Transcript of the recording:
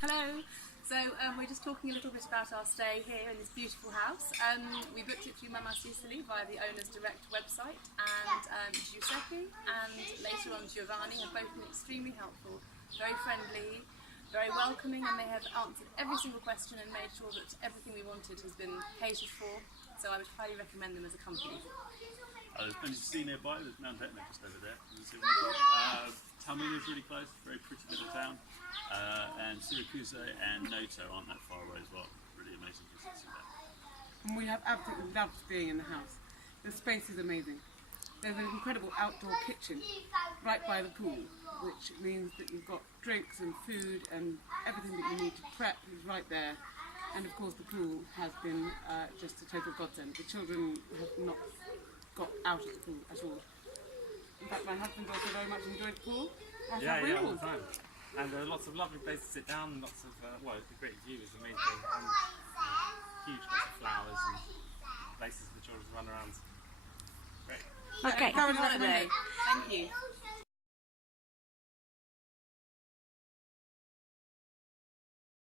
Hello. So we're just talking a little bit about our stay here in this beautiful house. We booked it through Sicily via the owner's direct website, and Giuseppe and later on Giovanni have both been extremely helpful, very friendly, very welcoming, and they have answered every single question and made sure that everything we wanted has been catered for. So I would highly recommend them as a company. There's plenty to see nearby. There's Mount Etna just over there. Taormina is really close, very pretty little town. And Syracuse and Noto aren't that far away as well. Really amazing to see that. And we have absolutely loved staying in the house. The space is amazing. There's an incredible outdoor kitchen right by the pool, which means that you've got drinks and food and everything that you need to prep is right there. And of course the pool has been just a total godsend. The children have not got out of the pool at all. In fact, my husband also very much enjoyed the pool. Yeah, all the time. And lots of lovely places to sit down, and lots of, well, the great view is the main thing. And, huge lots of flowers and places for the children to run around. Great. Okay, have a holiday. Thank you.